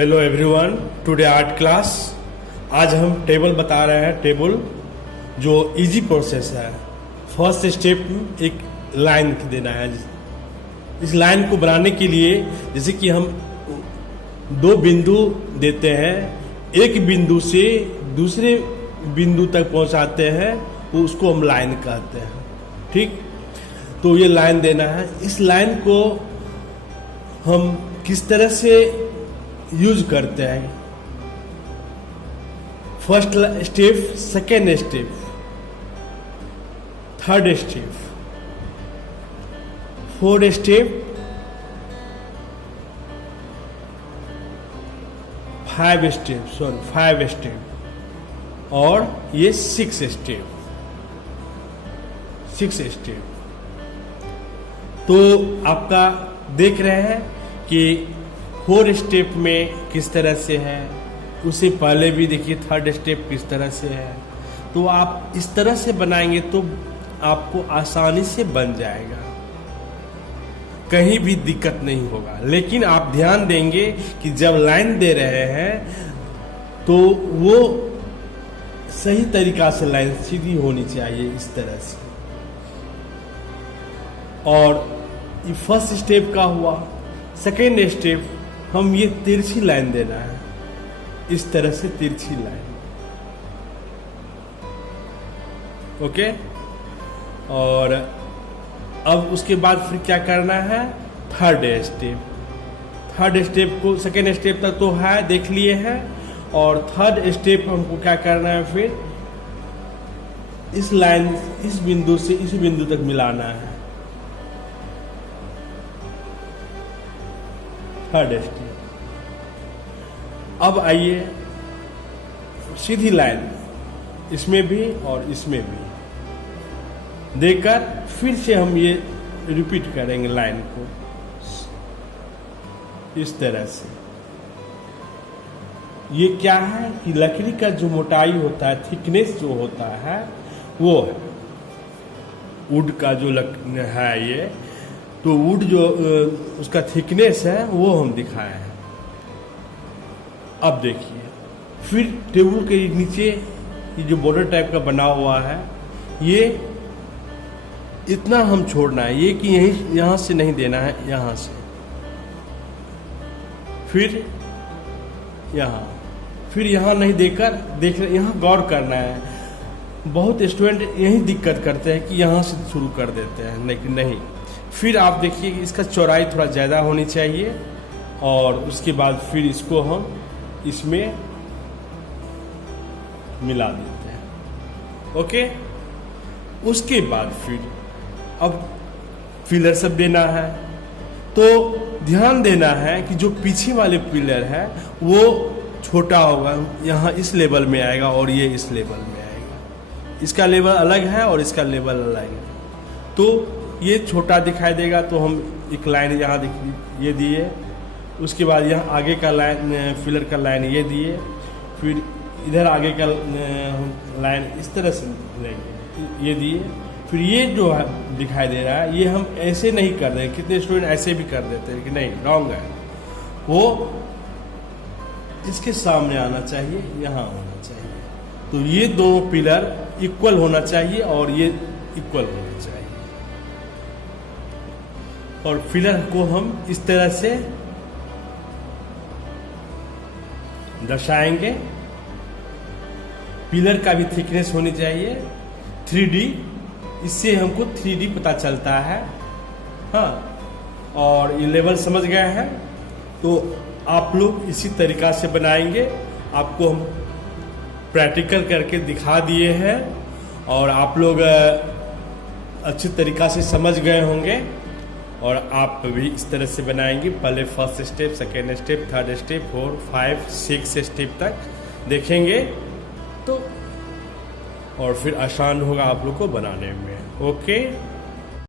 Hello everyone, today art class. आज हम table बता रहे हैं। टेबल जो इजी प्रोसेस है। फर्स्ट स्टेप एक लाइन देना है। इस लाइन को बनाने के लिए जैसे कि हम दो बिंदु देते हैं, एक बिंदु से दूसरे बिंदु तक पहुंचाते हैं, तो उसको हम लाइन कहते हैं। ठीक, तो ये लाइन देना है। इस लाइन को हम किस तरह से यूज करते हैं? First step, second step, third step, fourth step, 5 step और ये 6 स्टेप। तो आपका देख रहे हैं कि 4 स्टेप में किस तरह से है, उससे पहले भी देखिए थर्ड स्टेप किस तरह से है। तो आप इस तरह से बनाएंगे तो आपको आसानी से बन जाएगा, कहीं भी दिक्कत नहीं होगा। लेकिन आप ध्यान देंगे कि जब लाइन दे रहे हैं तो वो सही तरीका से लाइन सीधी होनी चाहिए, इस तरह से। और ये फर्स्ट स्टेप का हुआ। सेकेंड स्टेप, हम ये तिरछी लाइन देना है, इस तरह से तिरछी लाइन। ओके, और अब उसके बाद फिर क्या करना है? थर्ड स्टेप को, सेकेंड स्टेप तक तो है, देख लिए हैं। और थर्ड स्टेप हमको क्या करना है? फिर इस लाइन, इस बिंदु से इस बिंदु तक मिलाना है। Third step. अब आइए सीधी लाइन, इसमें भी और इसमें भी देकर फिर से हम ये रिपीट करेंगे लाइन को इस तरह से। ये क्या है कि लकड़ी का जो मोटाई होता है, थिकनेस जो होता है, वो है वुड का जो है ये, तो वुड जो उसका थिकनेस है वो हम दिखाए हैं। अब देखिए, फिर टेबल के नीचे ये जो बॉर्डर टाइप का बना हुआ है, ये इतना हम छोड़ना है, ये कि यहाँ से नहीं देना है, यहाँ से, फिर यहाँ नहीं देकर, यहाँ गौर करना है। बहुत स्टूडेंट यही दिक्कत करते हैं कि यहाँ से शुरू कर देते हैं, लेकिन नहीं। फिर आप देखिए कि इसका चौड़ाई थोड़ा ज़्यादा होनी चाहिए, और उसके बाद फिर इसको हम इसमें मिला देते हैं। ओके, उसके बाद फिर अब पिलर सब देना है। तो ध्यान देना है कि जो पीछे वाले पिलर है वो छोटा होगा, यहाँ इस लेवल में आएगा और ये इस लेवल में आएगा। इसका लेवल अलग है और इसका लेवल अलग है, तो ये छोटा दिखाई देगा। तो हम एक लाइन यहाँ ये दिए, उसके बाद यहाँ आगे का लाइन, फिलर का लाइन ये दिए, फिर इधर आगे का लाइन इस तरह से लेंगे, ये दिए। फिर ये जो है दिखाई दे रहा है, ये हम ऐसे नहीं कर रहे। कितने स्टूडेंट ऐसे भी कर देते हैं कि नहीं, रॉन्ग है। वो इसके सामने आना चाहिए, यहाँ होना चाहिए। तो ये दोनों पिलर इक्वल होना चाहिए और ये इक्वल होना चाहिए। और पिलर को हम इस तरह से दर्शाएंगे। पिलर का भी थिकनेस होनी चाहिए 3D, इससे हमको 3D पता चलता है। हाँ, और ये लेवल समझ गए हैं, तो आप लोग इसी तरीका से बनाएंगे। आपको हम प्रैक्टिकल करके दिखा दिए हैं और आप लोग अच्छी तरीका से समझ गए होंगे, और आप भी इस तरह से बनाएंगे। पहले first step, second step, third step, 4, 5, 6 step तक देखेंगे तो, और फिर आसान होगा आप लोग को बनाने में। ओके।